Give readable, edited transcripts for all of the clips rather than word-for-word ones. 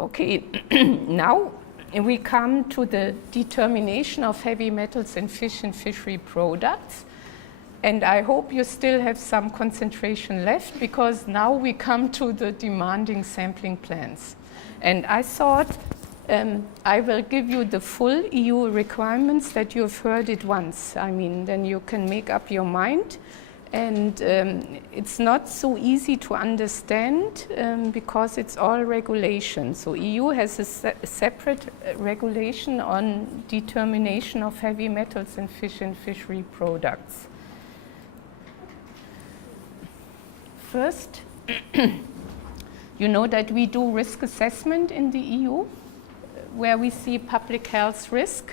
Okay, now we come to the determination of heavy metals in fish and fishery products. And I hope you still have some concentration left, because now we come to the demanding sampling plans. And I thought I will give you the full EU requirements that you've heard it once. I mean, then you can make up your mind. And it's not so easy to understand because it's all regulation. So EU has a separate regulation on determination of heavy metals in fish and fishery products. First, you know that we do risk assessment in the EU, where we see public health risk.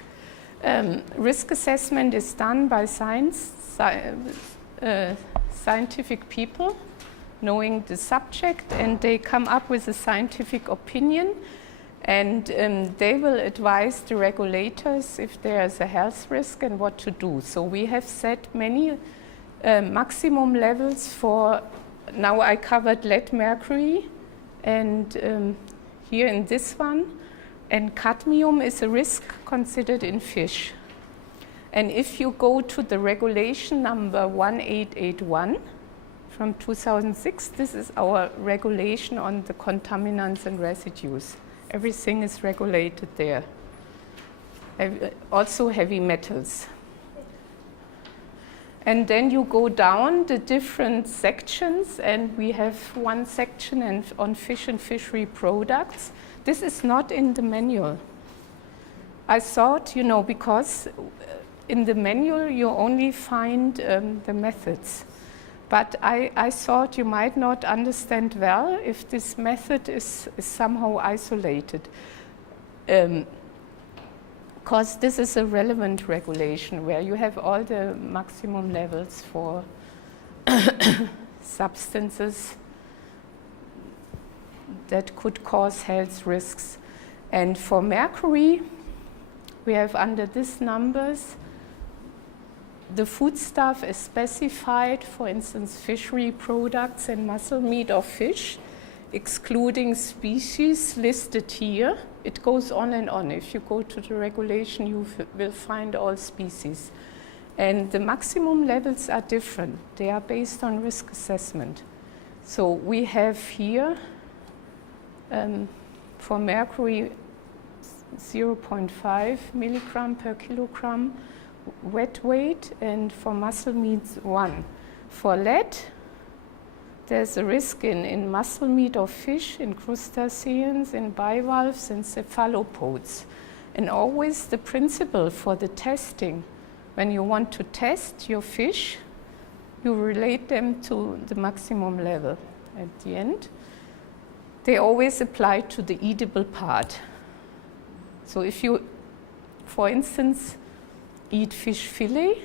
Risk assessment is done by scientific people knowing the subject, and they come up with a scientific opinion, and they will advise the regulators if there is a health risk and what to do. So we have set many maximum levels for, now I covered lead, mercury, and here in this one, and cadmium is a risk considered in fish. And if you go to the regulation number 1881 from 2006, this is our regulation on the contaminants and residues. Everything is regulated there. Also heavy metals. And then you go down the different sections, and we have one section on fish and fishery products. This is not in the manual. I thought, you know, because in the manual you only find the methods. But I thought you might not understand well if this method is somehow isolated. Because this is a relevant regulation where you have all the maximum levels for substances that could cause health risks. And for mercury, we have under these numbers, the foodstuff is specified, for instance, fishery products and muscle meat of fish, excluding species listed here. It goes on and on. If you go to the regulation, you will find all species. And the maximum levels are different. They are based on risk assessment. So we have here, for mercury, 0.5 milligram per kilogram wet weight, and for muscle meats 1. For lead, there's a risk in muscle meat of fish, in crustaceans, in bivalves, and cephalopods. And always the principle for the testing, when you want to test your fish, you relate them to the maximum level at the end. They always apply to the eatable part. So if you, for instance, eat fish fillet,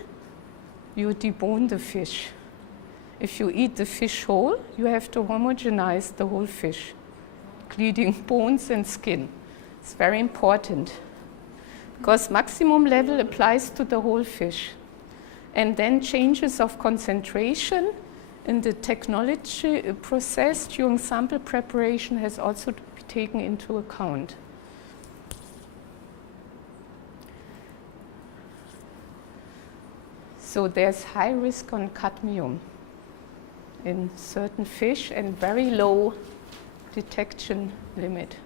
you debone the fish. If you eat the fish whole, you have to homogenize the whole fish, including bones and skin. It's very important, because maximum level applies to the whole fish. And then changes of concentration in the technology process during sample preparation has also to be taken into account. So there's high risk on cadmium in certain fish and very low detection limit,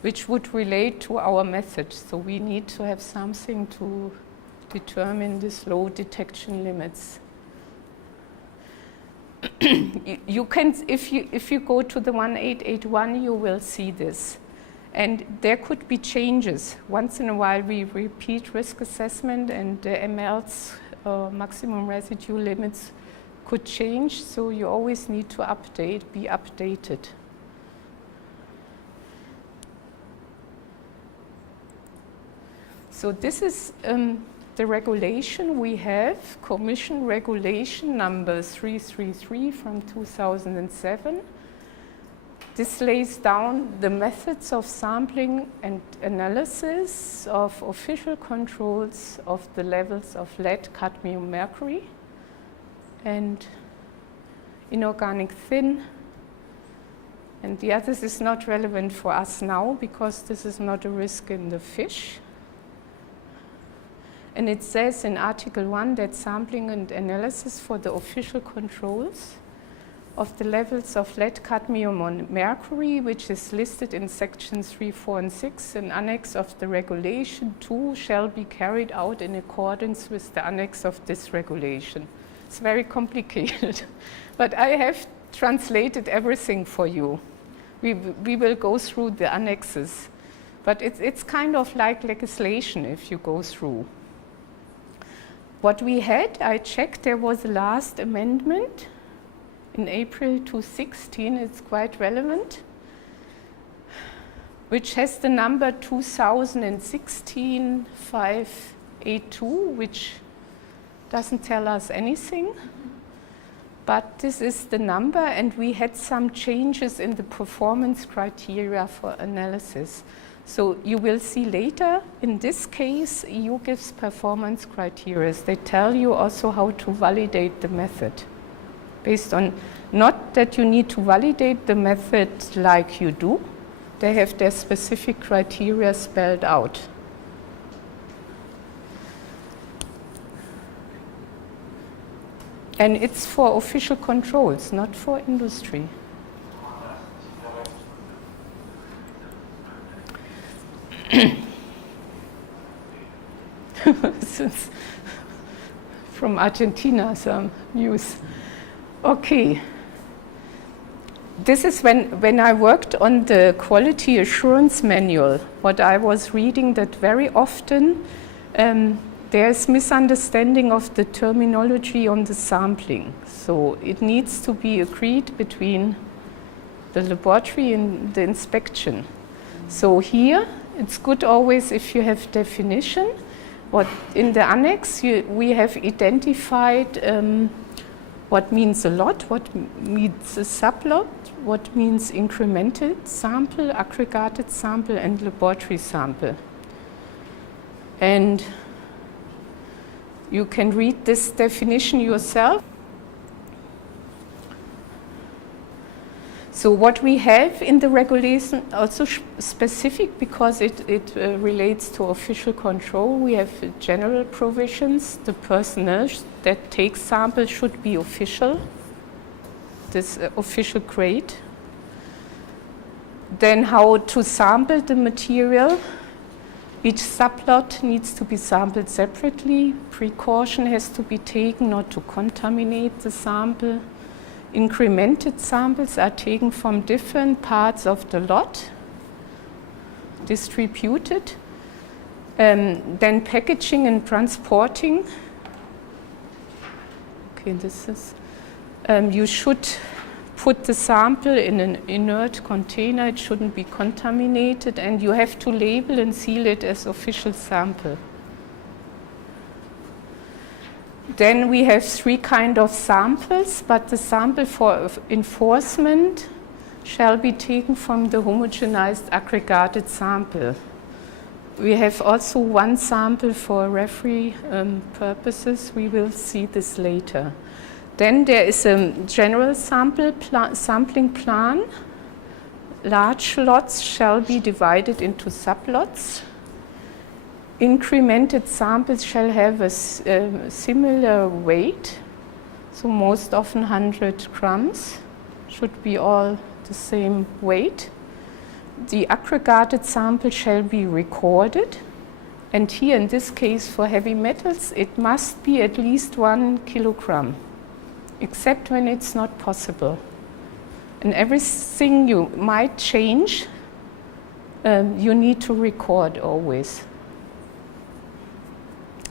which would relate to our method. So we need to have something to determine these low detection limits. You can, if you go to the 1881, you will see this. And there could be changes. Once in a while we repeat risk assessment, and the ML's maximum residue limits could change, so you always need to be updated. So this is the regulation we have, Commission Regulation number 333 from 2007. This lays down the methods of sampling and analysis of official controls of the levels of lead, cadmium, mercury, and inorganic thin, And the others is not relevant for us now because this is not a risk in the fish. And it says in Article 1 that sampling and analysis for the official controls of the levels of lead, cadmium, or mercury, which is listed in sections 3, 4, and 6 in annex of the regulation 2, shall be carried out in accordance with the annex of this regulation. It's very complicated, but I have translated everything for you. We will go through the annexes, but it's kind of like legislation if you go through. What we had, I checked, there was a last amendment in April 2016, it's quite relevant, which has the number 2016-582, which doesn't tell us anything. But this is the number, and we had some changes in the performance criteria for analysis. So you will see later, in this case, EU gives performance criteria. They tell you also how to validate the method. Based on, not that you need to validate the method like you do, they have their specific criteria spelled out. And it's for official controls, not for industry. Since from Argentina, some news. Okay. This is when I worked on the quality assurance manual, what I was reading that very often there's misunderstanding of the terminology on the sampling. So it needs to be agreed between the laboratory and the inspection. So here, it's good always if you have definition. What in the annex, we have identified what means a lot, what means a sublot, what means incremental sample, aggregated sample, and laboratory sample. And you can read this definition yourself. So what we have in the regulation, also specific because it relates to official control, we have general provisions. The personnel that takes samples should be official, this official grade. Then how to sample the material. Each sublot needs to be sampled separately. Precaution has to be taken not to contaminate the sample. Incremented samples are taken from different parts of the lot, distributed. Then packaging and transporting. Okay, this is, you should put the sample in an inert container, it shouldn't be contaminated, and you have to label and seal it as official sample. Then we have 3 kinds of samples, but the sample for enforcement shall be taken from the homogenized aggregated sample. We have also 1 sample for referee purposes. We will see this later. Then there is a general sampling plan. Large lots shall be divided into sublots. Incremented samples shall have a similar weight, so most often 100 grams, should be all the same weight. The aggregated sample shall be recorded, and here in this case for heavy metals it must be at least 1 kilogram, except when it's not possible. And everything you might change, you need to record always.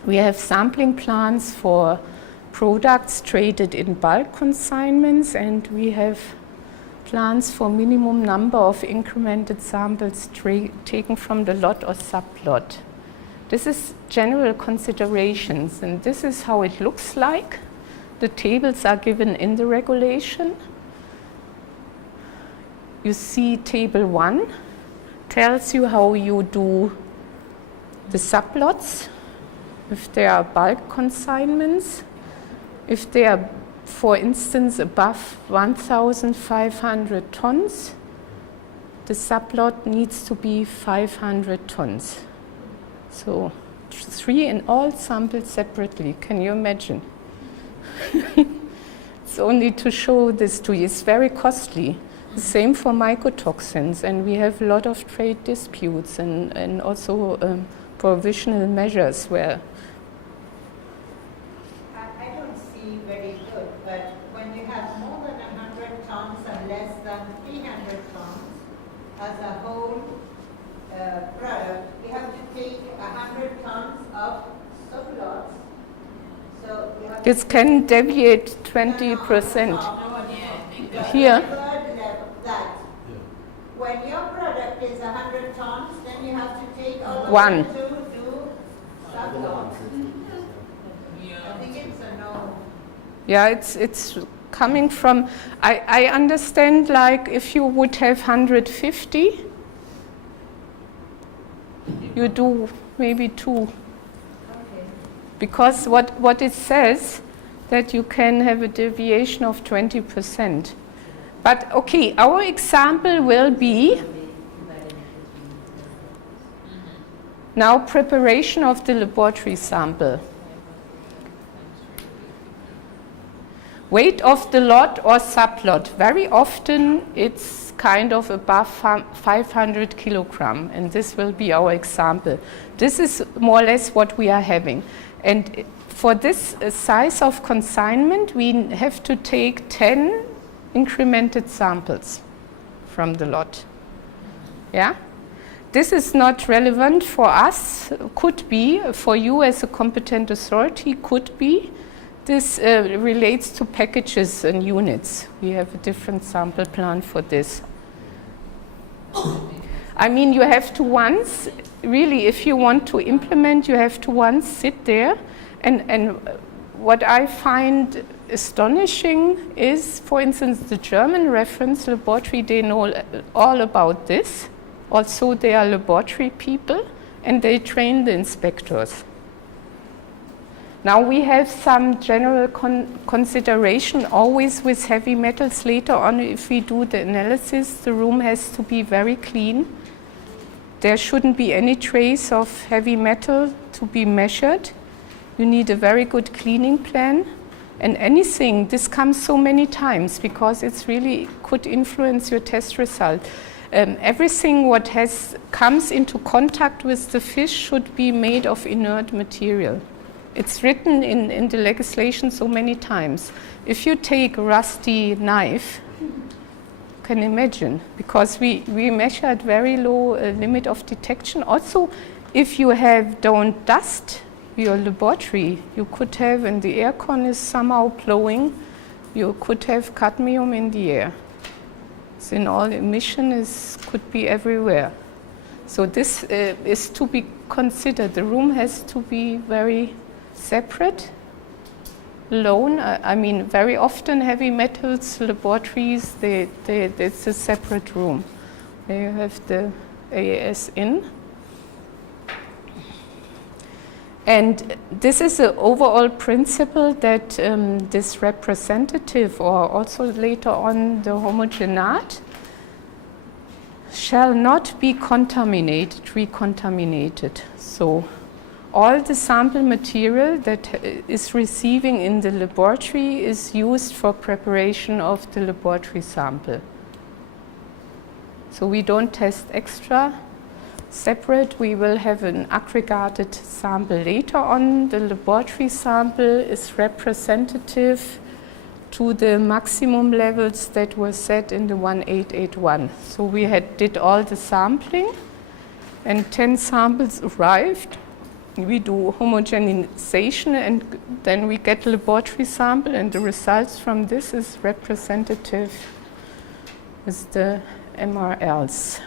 We have sampling plans for products traded in bulk consignments, and we have plans for minimum number of incremented samples taken from the lot or sublot. This is general considerations, and this is how it looks like. The tables are given in the regulation. You see table 1 tells you how you do the sublots. If there are bulk consignments, if they are, for instance, above 1,500 tons, the sublot needs to be 500 tons. So 3 in all samples separately. Can you imagine? It's only to show this to you. It's very costly. The same for mycotoxins, and we have a lot of trade disputes and also provisional measures where. I don't see very good, but when you have more than 100 tons and less than 300 tons as a whole product, we have to take 100 tons of sublots. So you have This can deviate 20%. Here. That when your product is 100 tons, then you have to take all of One. it to do sublots. I think it's a no. Yeah, it's coming from, I understand, like if you would have 150, you do maybe 2. Okay. Because what it says, that you can have a deviation of 20%. But okay, our example will be now preparation of the laboratory sample. Weight of the lot or sublot. Very often it's kind of above 500 kilogram, and this will be our example. This is more or less what we are having. And for this size of consignment, we have to take 10 incremented samples from the lot. Yeah? This is not relevant for us, could be, for you as a competent authority, could be. This relates to packages and units. We have a different sample plan for this. I mean, you have to once, really, if you want to implement, you have to once sit there. And what I find astonishing is, for instance, the German reference laboratory, they know all about this. Also, they are laboratory people, and they train the inspectors. Now we have some general consideration always with heavy metals. Later on, if we do the analysis, the room has to be very clean. There shouldn't be any trace of heavy metal to be measured. You need a very good cleaning plan. And anything, this comes so many times because it's really could influence your test result. Everything what comes into contact with the fish should be made of inert material. It's written in the legislation so many times. If you take a rusty knife, you can imagine, because we measure at very low limit of detection. Also, if you don't dust your laboratory, you could have, and the aircon is somehow blowing, you could have cadmium in the air. So in all emission could be everywhere. So this is to be considered. The room has to be very separate, alone. I mean, very often heavy metals laboratories, it's a separate room. There you have the AAS in. And this is an overall principle that this representative, or also later on the homogenate, shall not be contaminated, recontaminated. So all the sample material that is receiving in the laboratory is used for preparation of the laboratory sample. So we don't test extra separate. We will have an aggregated sample later on. The laboratory sample is representative to the maximum levels that were set in the 1881. So we did all the sampling, and 10 samples arrived. We do homogenization, and then we get a laboratory sample, and the results from this is representative with the MRLs.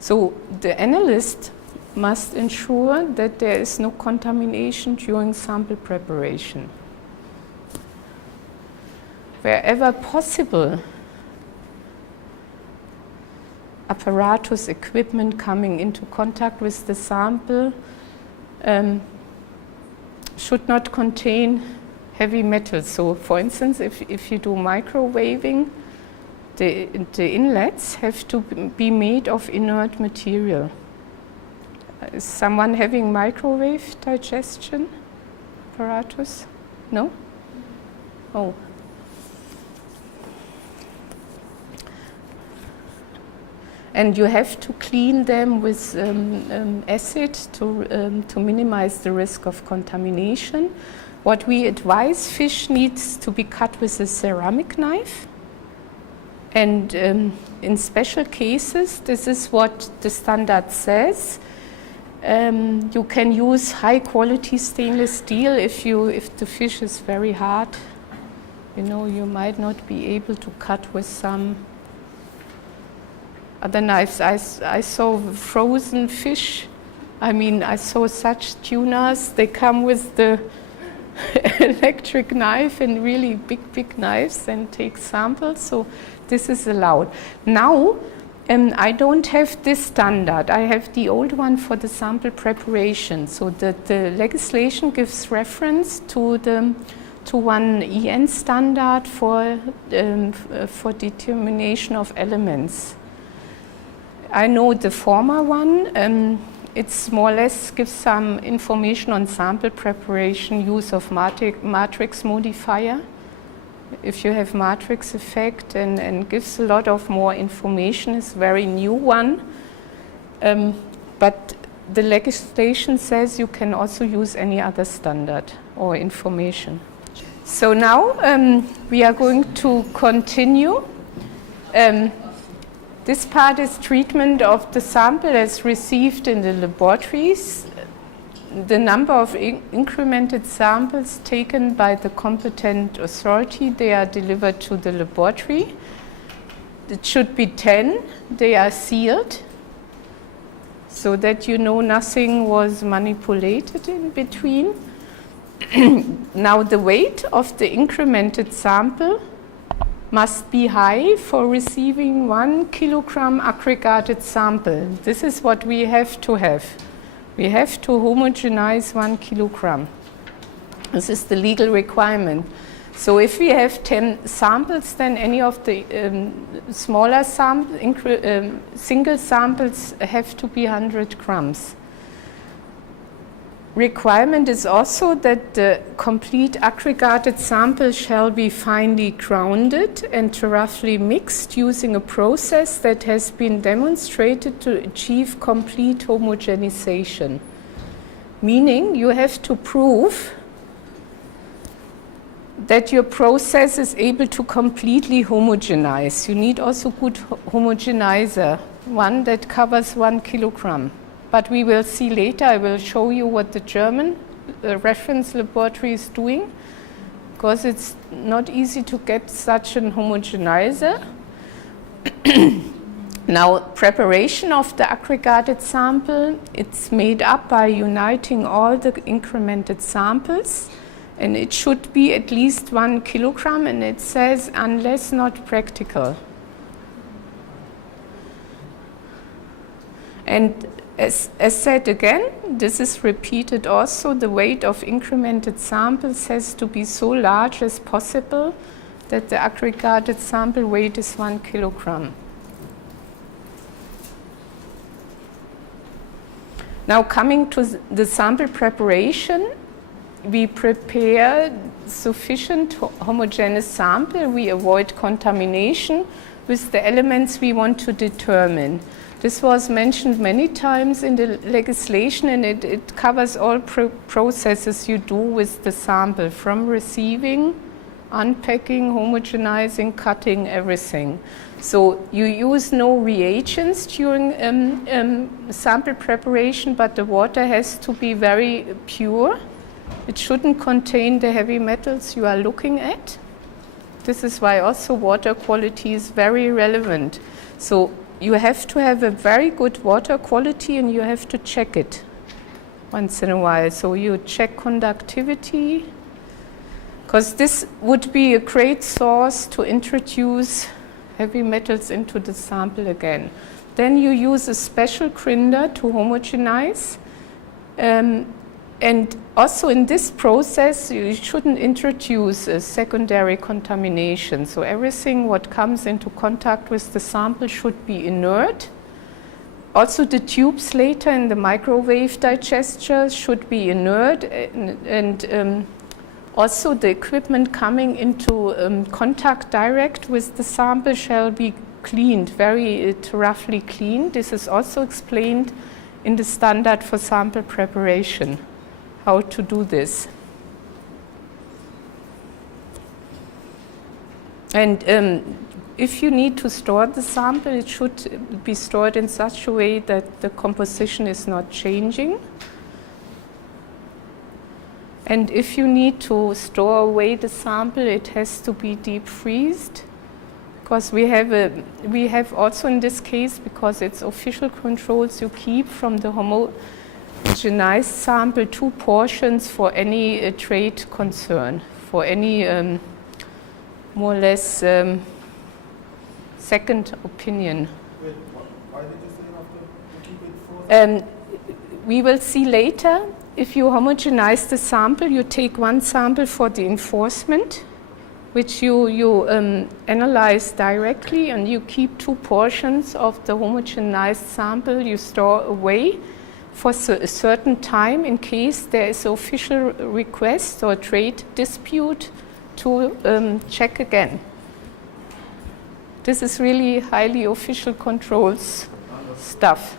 So the analyst must ensure that there is no contamination during sample preparation. Wherever possible, apparatus, equipment coming into contact with the sample should not contain heavy metals. So for instance, if you do microwaving, the inlets have to be made of inert material. Is someone having microwave digestion apparatus? No? Oh. And you have to clean them with acid to minimize the risk of contamination. What we advise, fish needs to be cut with a ceramic knife. And in special cases, this is what the standard says. You can use high quality stainless steel if the fish is very hard. You know, you might not be able to cut with some other knives. I saw frozen fish. I mean, I saw such tunas. They come with the electric knife and really big knives and take samples. So this is allowed. Now, I don't have this standard. I have the old one for the sample preparation. So the legislation gives reference to one EN standard for determination of elements. I know the former one. It's more or less gives some information on sample preparation, use of matrix modifier. If you have matrix effect and gives a lot of more information, is very new one. But the legislation says you can also use any other standard or information. So now we are going to continue. This part is treatment of the sample as received in the laboratories. The number of incremented samples taken by the competent authority, they are delivered to the laboratory. It should be 10. They are sealed so that you know nothing was manipulated in between. Now the weight of the incremented sample must be high for receiving 1 kilogram aggregated sample. This is what we have to have. We have to homogenize 1 kilogram. This is the legal requirement. So if we have 10 samples, then any of the smaller single samples have to be 100 grams. Requirement is also that the complete aggregated sample shall be finely grounded and roughly mixed using a process that has been demonstrated to achieve complete homogenization. Meaning you have to prove that your process is able to completely homogenize. You need also good homogenizer, one that covers 1 kilogram. But we will see later, I will show you what the German reference laboratory is doing, because it's not easy to get such an homogenizer. Now, preparation of the aggregated sample, it's made up by uniting all the incremented samples, and it should be at least 1 kilogram, and it says unless not practical. And as said again, this is repeated also, the weight of incremented samples has to be so large as possible that the aggregated sample weight is 1 kilogram. Now coming to the sample preparation, we prepare sufficient homogeneous sample, we avoid contamination with the elements we want to determine. This was mentioned many times in the legislation, and it covers all processes you do with the sample, from receiving, unpacking, homogenizing, cutting, everything. So you use no reagents during sample preparation, but the water has to be very pure. It shouldn't contain the heavy metals you are looking at. This is why also water quality is very relevant. So you have to have a very good water quality, and you have to check it once in a while. So you check conductivity, because this would be a great source to introduce heavy metals into the sample again. Then you use a special grinder to homogenize. And also in this process, you shouldn't introduce a secondary contamination. So everything what comes into contact with the sample should be inert. Also the tubes later in the microwave digester should be inert, and also the equipment coming into contact direct with the sample shall be cleaned, very roughly cleaned. This is also explained in the standard for sample preparation, how to do this. And if you need to store the sample, it should be stored in such a way that the composition is not changing. And if you need to store away the sample, it has to be deep freezed. Because we have also in this case, because it's official controls, you keep from the homogenized sample 2 portions for any trade concern, for any more or less second opinion. Wait, why did you say you have to keep it frozen? We will see later. If you homogenize the sample, you take 1 sample for the enforcement, which you analyze directly, and you keep 2 portions of the homogenized sample you store away for a certain time in case there is an official request or trade dispute to check again. This is really highly official controls stuff.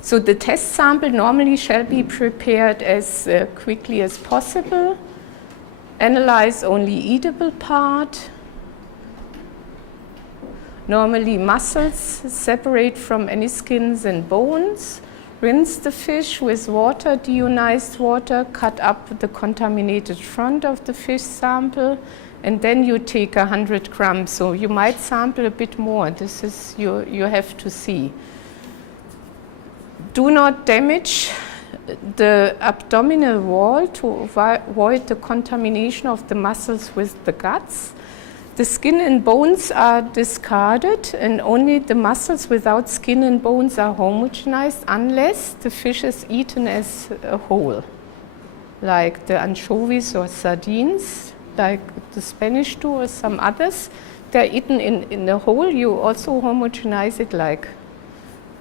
So the test sample normally shall be prepared as quickly as possible. Analyze only eatable part. Normally mussels, separate from any skins and bones. Rinse the fish with water, deionized water, cut up the contaminated front of the fish sample, and then you take 100 grams. So you might sample a bit more. This is you have to see. Do not damage the abdominal wall to avoid the contamination of the mussels with the guts. The skin and bones are discarded, and only the mussels without skin and bones are homogenized unless the fish is eaten as a whole, like the anchovies or sardines, like the Spanish do or some others. They're eaten in a whole. You also homogenize it like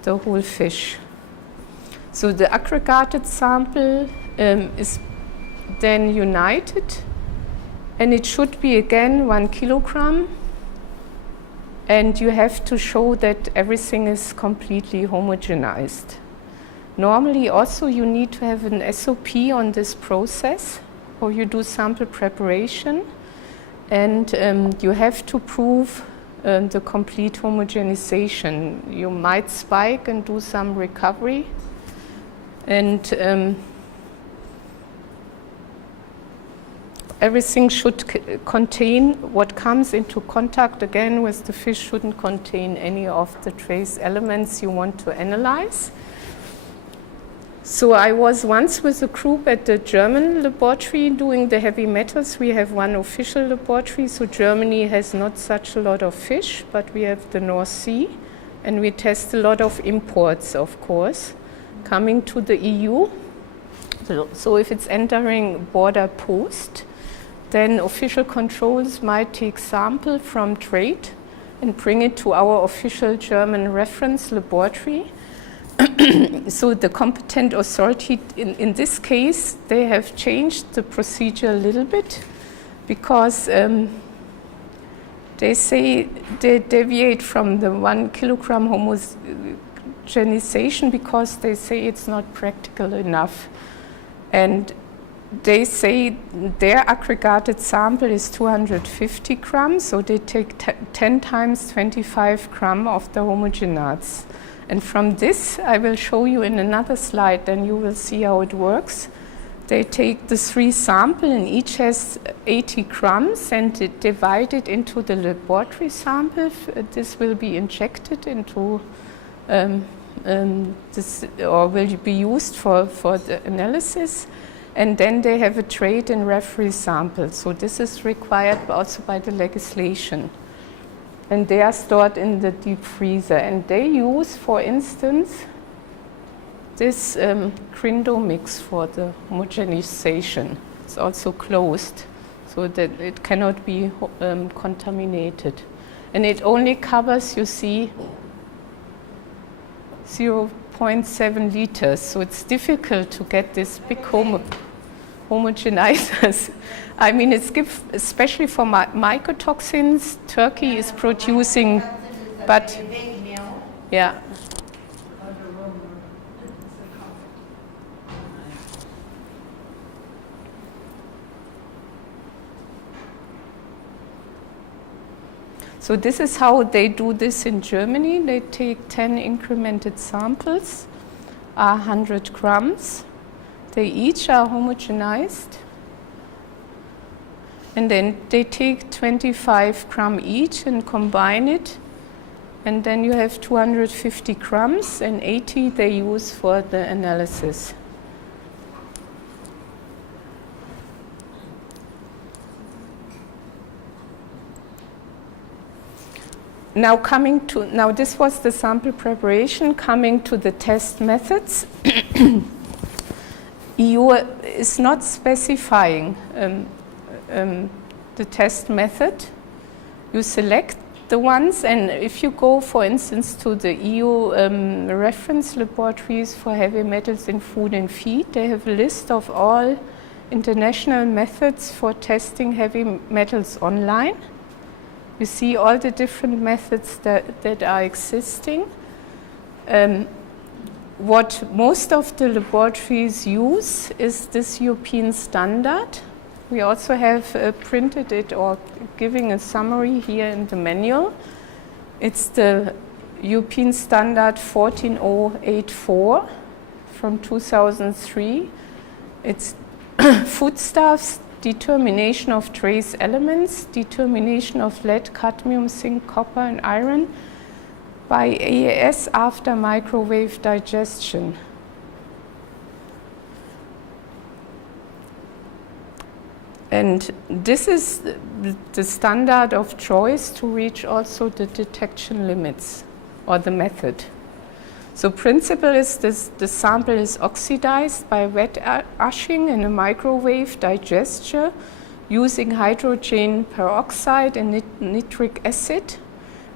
the whole fish. So the aggregated sample is then united, and it should be again 1 kilogram, and you have to show that everything is completely homogenized. Normally also you need to have an SOP on this process, or you do sample preparation, and you have to prove the complete homogenization. You might spike and do some recovery. And everything should contain what comes into contact again with the fish, shouldn't contain any of the trace elements you want to analyze. So I was once with a group at the German laboratory doing the heavy metals. We have 1 official laboratory, so Germany has not such a lot of fish, but we have the North Sea, and we test a lot of imports, of course, coming to the EU. So if it's entering border post, then official controls might take sample from trade and bring it to our official German reference laboratory. So the competent authority, in this case, they have changed the procedure a little bit, because they say they deviate from the 1 kilogram homogenization because they say it's not practical enough. And they say their aggregated sample is 250 grams, so they take 10 times 25 grams of the homogenates. And from this, I will show you in another slide, then you will see how it works. They take the 3 samples, and each has 80 grams, and they divide it into the laboratory sample. This will be injected into this, or will be used for the analysis. And then they have a trade and referee sample. So this is required also by the legislation. And they are stored in the deep freezer. And they use, for instance, this Crindo mix for the homogenization. It's also closed, so that it cannot be contaminated. And it only covers, you see, 0.7 liters. So it's difficult to get this big homogenizers. I mean, it's good, especially for mycotoxins. Turkey is producing, but yeah. So this is how they do this in Germany. They take 10 incremented samples, 100 grams. They each are homogenized. And then they take 25 grams each and combine it. And then you have 250 grams, and 80 they use for the analysis. Now this was the sample preparation. Coming to the test methods, EU is not specifying the test method. You select the ones, and if you go, for instance, to the EU reference laboratories for heavy metals in food and feed, they have a list of all international methods for testing heavy metals online. You see all the different methods that are existing. What most of the laboratories use is this European standard. We also have printed it or giving a summary here in the manual. It's the European standard 14084 from 2003. It's foodstuffs, determination of trace elements, determination of lead, cadmium, zinc, copper, and iron by AAS after microwave digestion. And this is the standard of choice to reach also the detection limits or the method. So principle is this: the sample is oxidized by wet ashing in a microwave digester using hydrogen peroxide and nitric acid,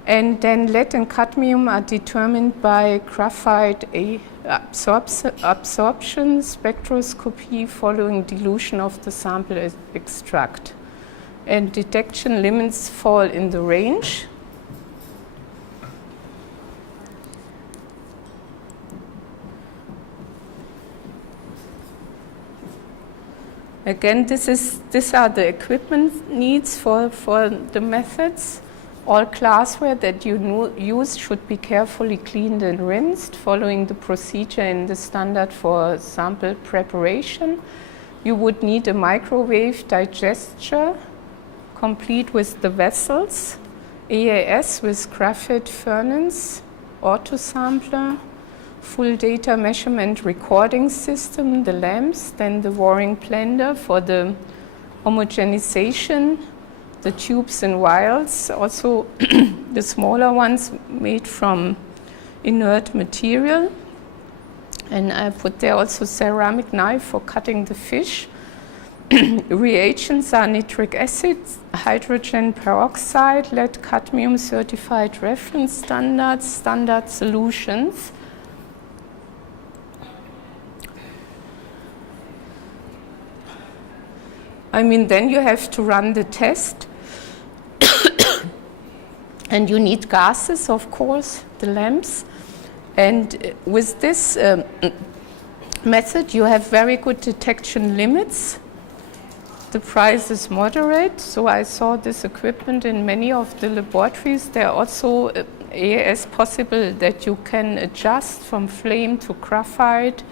and then lead and cadmium are determined by graphite absorption spectroscopy following dilution of the sample extract. And detection limits fall in the range. Again, these are the equipment needs for the methods. All glassware that you use should be carefully cleaned and rinsed following the procedure in the standard for sample preparation. You would need a microwave digester complete with the vessels, AAS with graphite furnace, autosampler, full data measurement recording system, the lamps, then the Waring blender for the homogenization, the tubes and vials, also the smaller ones made from inert material. And I put there also ceramic knife for cutting the fish. Reagents are nitric acid, hydrogen peroxide, lead cadmium certified reference standards, standard solutions. I mean, then you have to run the test. And you need gases, of course, the lamps. And with this method, you have very good detection limits. The price is moderate, so I saw this equipment in many of the laboratories. There are also AAS possible that you can adjust from flame to graphite.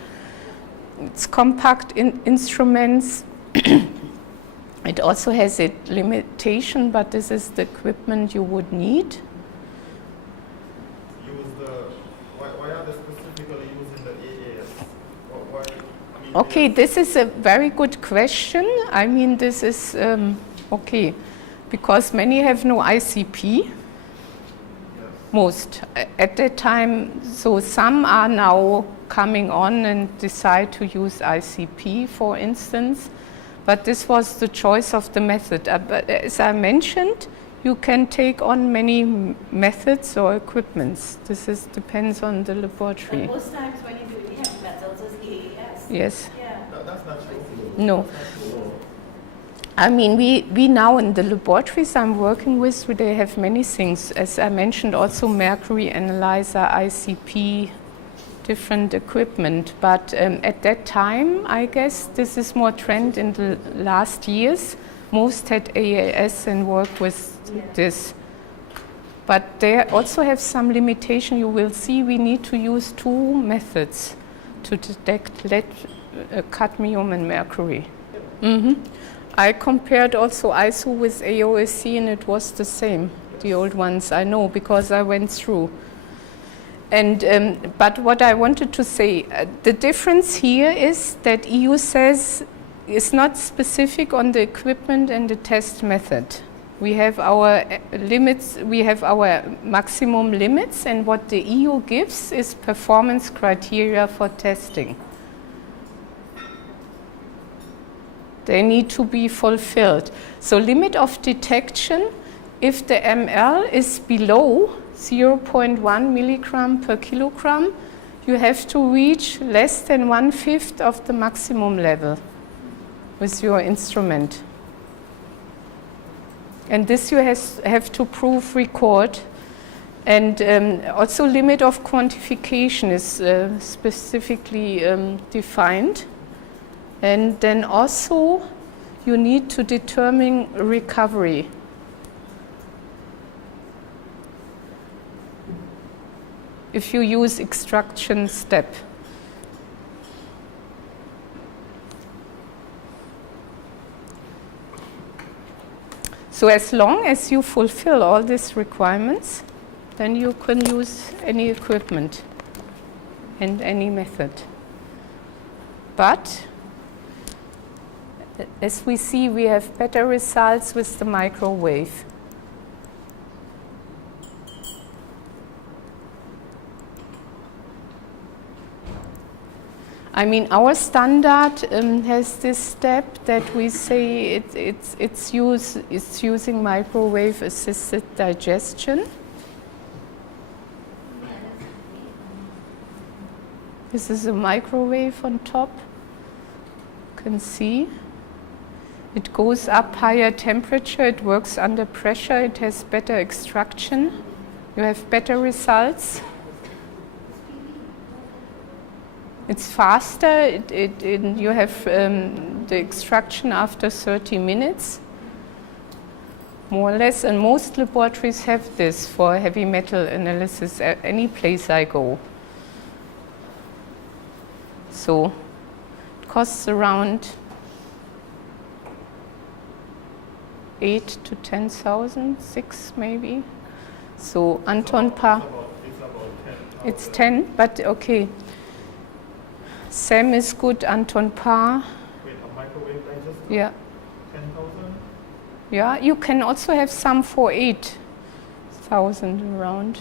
It's compact instruments. It also has a limitation, but this is the equipment you would need. Why are they specifically using the AAS? Okay, this is a very good question. I mean, this is okay, because many have no ICP, most. At that time, so some are now coming on and decide to use ICP, for instance, but this was the choice of the method. But as I mentioned, you can take on many methods or equipments. This depends on the laboratory. But most times when you do it, you have metals as EAS. Yes. Yeah. That's not true. No. I mean, we now in the laboratories I'm working with, they have many things. As I mentioned, also mercury analyzer, ICP, different equipment. But at that time, I guess this is more trend in the last years. Most had AAS and work with this. But they also have some limitation. You will see we need to use two methods to detect lead, cadmium and mercury. I compared also ISO with AOSC and it was the same, the old ones I know because I went through. And but what I wanted to say, the difference here is that EU says it's not specific on the equipment and the test method. We have our limits, we have our maximum limits, and what the EU gives is performance criteria for testing. They need to be fulfilled. So limit of detection, if the ML is below 0.1 milligram per kilogram, you have to reach less than 1/5 of the maximum level with your instrument. And this you have to prove record. And also limit of quantification is specifically defined. And then also you need to determine recovery. If you use extraction step. So as long as you fulfill all these requirements, then you can use any equipment and any method. But as we see, we have better results with the microwave. I mean, our standard has this step that we say it's using microwave-assisted digestion. This is a microwave on top. You can see. It goes up higher temperature, it works under pressure, it has better extraction. You have better results. It's faster, you have the extraction after 30 minutes, more or less, and most laboratories have this for heavy metal analysis at any place I go. So it costs around 8 to 10,000, 6 maybe. So Anton Paar, it's 10, but okay. SEM is good, Anton Paar. Wait, a microwave digester? Yeah. 10,000? Yeah, you can also have some for 8,000 around.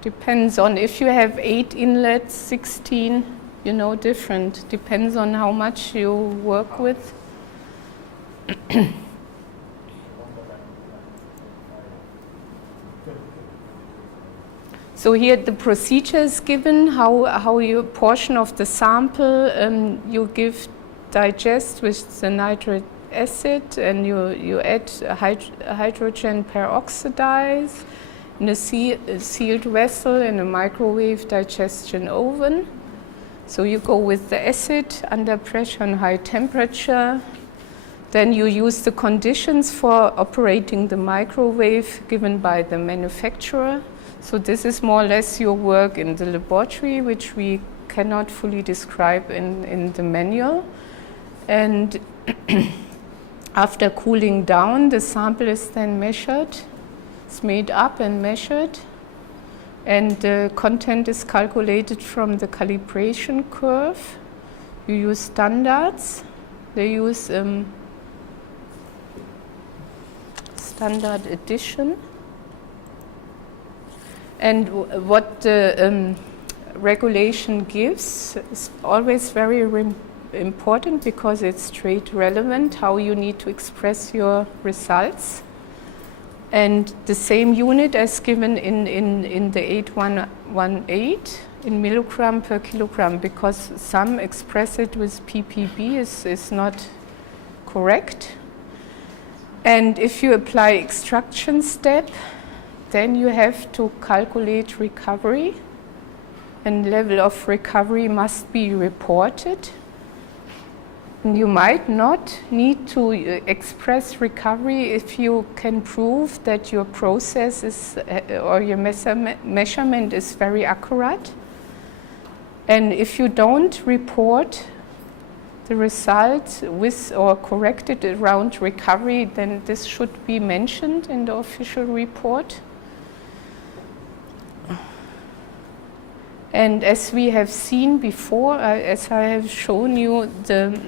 Depends on if you have 8 inlets, 16, you know, different. Depends on how much you work with. So here the procedure is given, how you portion of the sample you digest with the nitric acid, and you add hydrogen peroxidase in a sealed vessel in a microwave digestion oven. So you go with the acid under pressure and high temperature. Then you use the conditions for operating the microwave given by the manufacturer. So this is more or less your work in the laboratory, which we cannot fully describe in the manual. And after cooling down, the sample is then measured. It's made up and measured. And the content is calculated from the calibration curve. You use standards. They use standard addition. And what the regulation gives is always very important because it's trade relevant, how you need to express your results. And the same unit as given in the 8118 in milligram per kilogram, because some express it with ppb is not correct. And if you apply extraction step, then you have to calculate recovery, and level of recovery must be reported. And you might not need to express recovery if you can prove that your process is, or your measurement is very accurate. And if you don't report the result with or corrected around recovery, then this should be mentioned in the official report. And as we have seen before, as I have shown you, the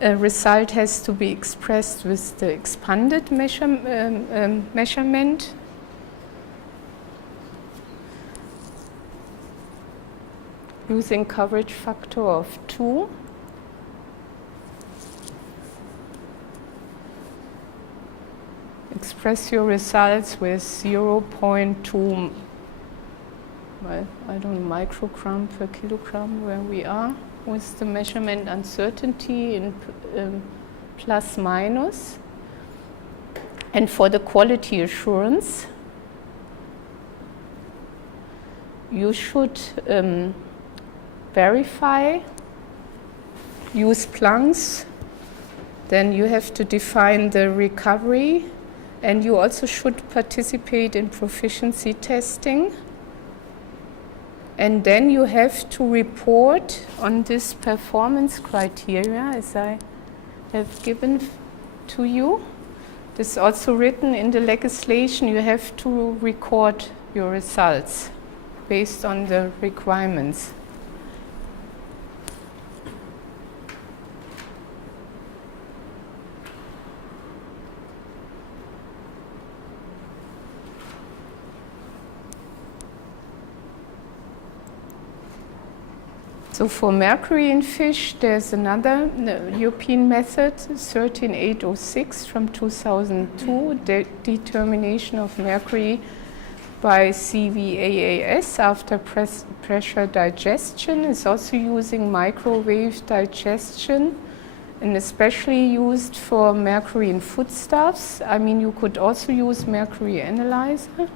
result has to be expressed with the expanded measurement. Using coverage factor of 2. Express your results with 0.2, well, I don't know, microgram per kilogram, where we are, with the measurement uncertainty in plus minus. And for the quality assurance, you should verify, use Planck's, then you have to define the recovery, and you also should participate in proficiency testing. And then you have to report on this performance criteria, as I have given to you. This is also written in the legislation. You have to record your results based on the requirements. So for mercury in fish, there's another European method, 13806 from 2002, determination of mercury by CVAAS after pressure digestion. Is also using microwave digestion, and especially used for mercury in foodstuffs. I mean, you could also use mercury analyzer,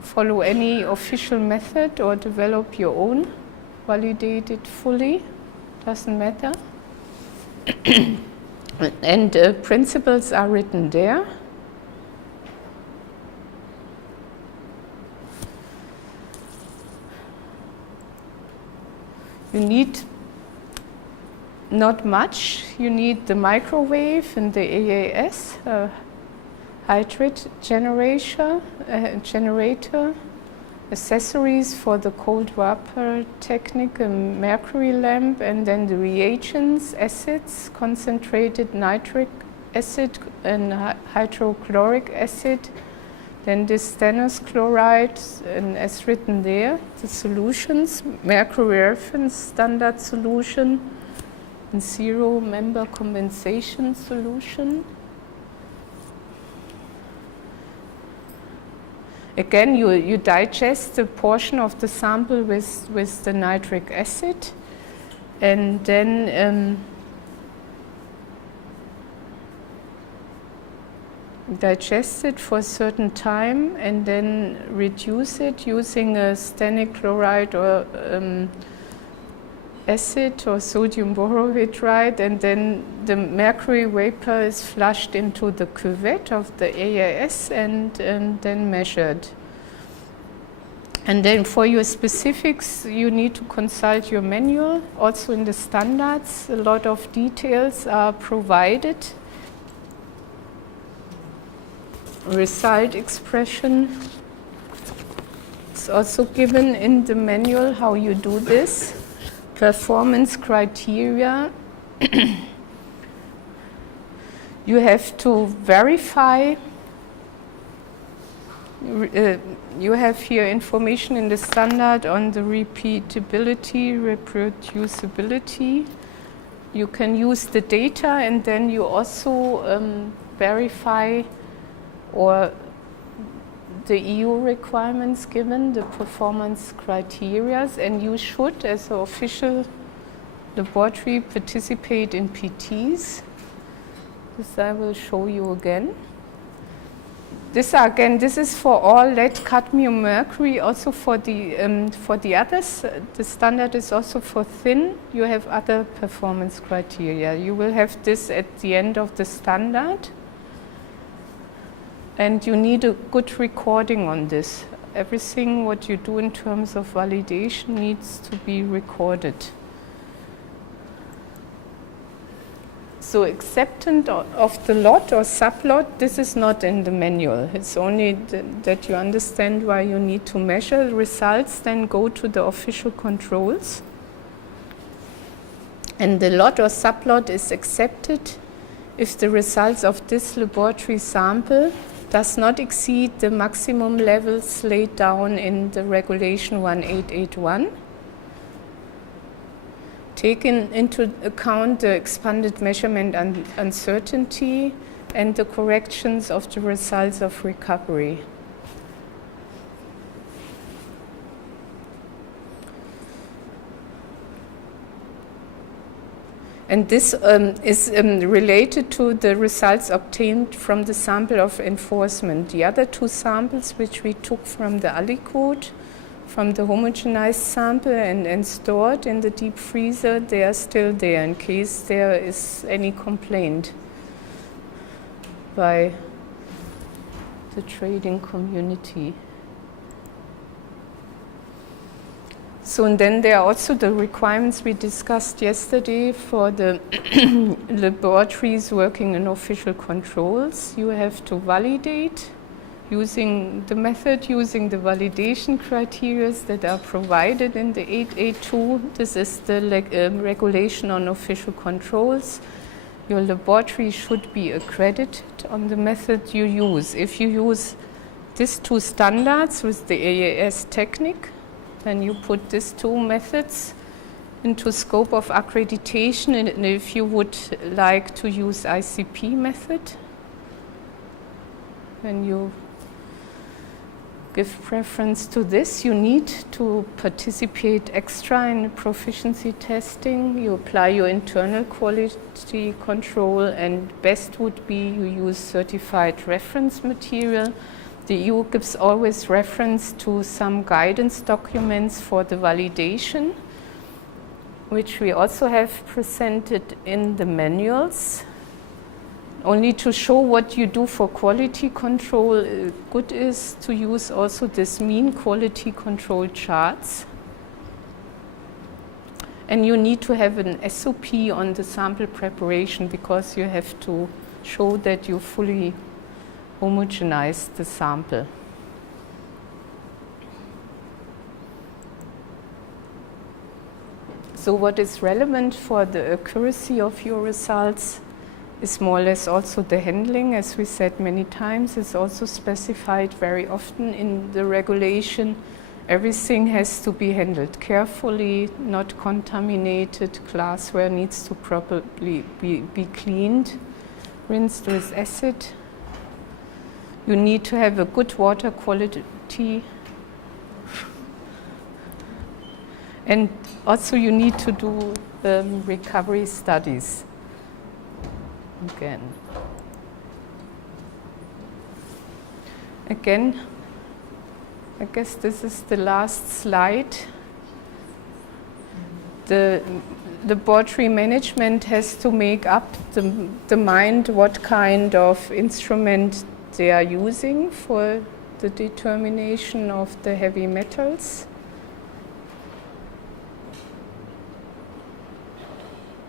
follow any official method, or develop your own. Validate it fully, doesn't matter. And principles are written there. You need not much. You need the microwave and the AAS, hydrate generator, accessories for the cold vapor technique, a mercury lamp, and then the reagents, acids, concentrated nitric acid and hydrochloric acid, then this stannous chloride, and as written there, the solutions, mercury reference standard solution, and zero member compensation solution. Again, you digest a portion of the sample with the nitric acid, and then digest it for a certain time, and then reduce it using a stannic chloride or acid or sodium borohydride, and then the mercury vapor is flushed into the cuvette of the AAS and then measured. And then for your specifics, you need to consult your manual. Also in the standards, a lot of details are provided. Result expression is also given in the manual how you do this. Performance criteria. You have to verify you have here information in the standard on the repeatability, reproducibility. You can use the data, and then you also verify or the EU requirements given, the performance criteria, and you should, as an official laboratory, participate in PTs. This I will show you again. This is for all lead, cadmium, mercury. Also for the others, the standard is also for thin. You have other performance criteria. You will have this at the end of the standard. And you need a good recording on this. Everything what you do in terms of validation needs to be recorded. So acceptance of the lot or sublot, this is not in the manual. It's only that you understand why you need to measure the results, then go to the official controls. And the lot or sublot is accepted if the results of this laboratory sample does not exceed the maximum levels laid down in the regulation 1881. Taking into account the expanded measurement uncertainty and the corrections of the results of recovery. And this is related to the results obtained from the sample of enforcement. The other two samples which we took from the aliquot, from the homogenized sample and stored in the deep freezer, they are still there in case there is any complaint by the trading community. So and then there are also the requirements we discussed yesterday for the laboratories working in official controls. You have to validate using the method, using the validation criteria that are provided in the 882. This is the regulation on official controls. Your laboratory should be accredited on the method you use. If you use these two standards with the AAS technique, then you put these two methods into scope of accreditation. And if you would like to use ICP method, then you give preference to this. You need to participate extra in proficiency testing. You apply your internal quality control, and best would be you use certified reference material. The EU gives always reference to some guidance documents for the validation, which we also have presented in the manuals. Only to show what you do for quality control, good is to use also this mean quality control charts. And you need to have an SOP on the sample preparation because you have to show that you fully homogenize the sample. So what is relevant for the accuracy of your results is more or less also the handling, as we said many times. It's also specified very often in the regulation. Everything has to be handled carefully, not contaminated. Glassware needs to properly be cleaned, rinsed with acid. You need to have a good water quality. And also you need to do recovery studies. Again, I guess this is the last slide. The laboratory management has to make up the mind what kind of instrument they are using for the determination of the heavy metals.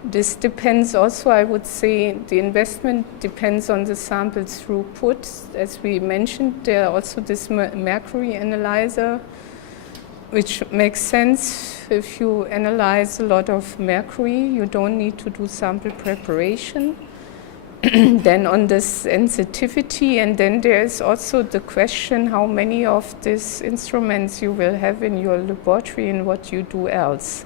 This depends also, I would say, the investment depends on the sample throughput. As we mentioned, there are also this mercury analyzer, which makes sense. If you analyze a lot of mercury, you don't need to do sample preparation. then on the sensitivity, and then there is also the question how many of these instruments you will have in your laboratory and what you do else.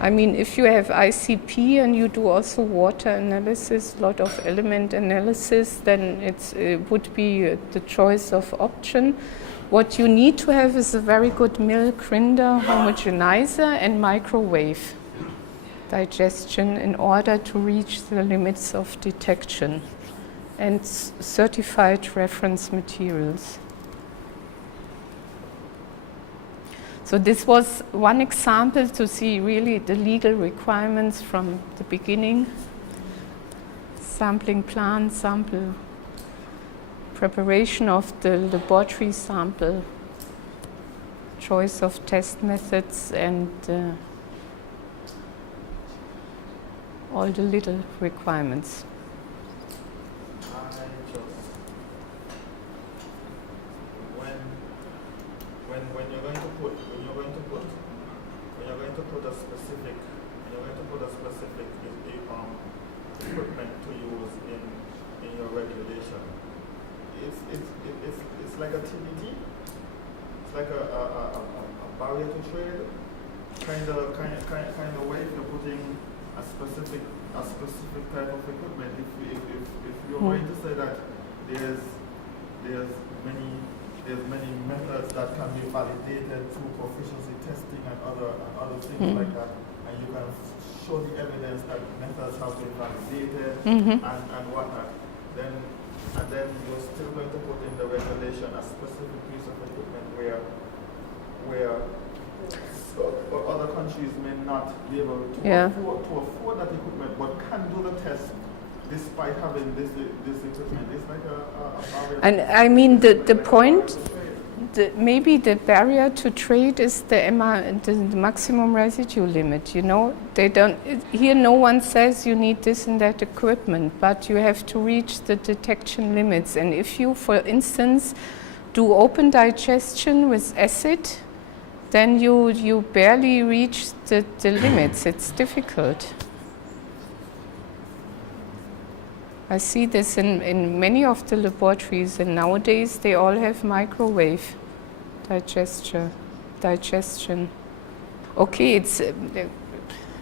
I mean, if you have ICP and you do also water analysis, a lot of element analysis, then it would be the choice of option. What you need to have is a very good Milk-Rinder homogenizer and microwave digestion in order to reach the limits of detection, and certified reference materials. So this was one example to see really the legal requirements from the beginning. Sampling plan, sample preparation of the laboratory sample, choice of test methods, and all the little requirements. When you're going to put a specific equipment to use in your regulation, it's like a TBT. It's like a barrier to trade kind of way. If you're putting a specific type of equipment, if you're going to say that there's many methods that can be validated through proficiency testing and other things like that, and you can show the evidence that methods have been validated and whatnot, then you're still going to put in the regulation a specific piece of equipment where other countries may not be able to afford that equipment, but can do the test despite having this equipment. It's like a and I mean the point, maybe the barrier to trade is the maximum residue limit. You know, they don't. Here, no one says you need this and that equipment, but you have to reach the detection limits. And if you, for instance, do open digestion with acid, then you barely reach the limits. It's difficult. I see this in many of the laboratories, and nowadays they all have microwave digestion. Okay, it's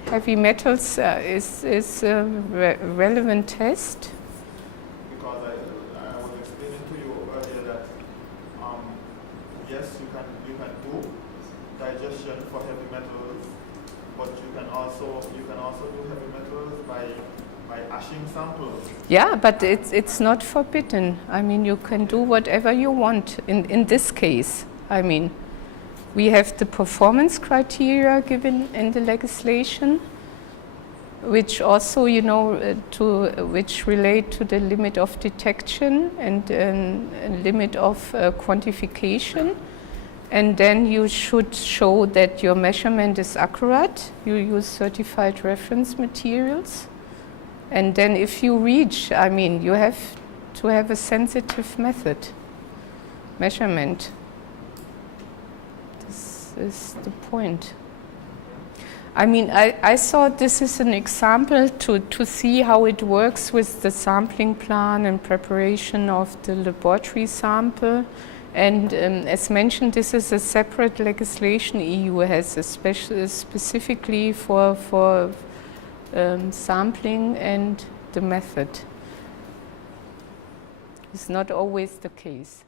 heavy metals is a relevant test. Because I was explaining to you earlier that yes, you can do digestion for heavy metals, but you can also do heavy metals by ashing samples. Yeah, but it's not forbidden. I mean, you can do whatever you want in this case. I mean, we have the performance criteria given in the legislation, which also, you know, which relate to the limit of detection and a limit of quantification. And then you should show that your measurement is accurate. You use certified reference materials. And then if you reach, I mean, you have to have a sensitive method, measurement. This is the point. I mean, I thought this is an example to see how it works with the sampling plan and preparation of the laboratory sample. And as mentioned, this is a separate legislation EU has, specifically for sampling and the method. It's not always the case.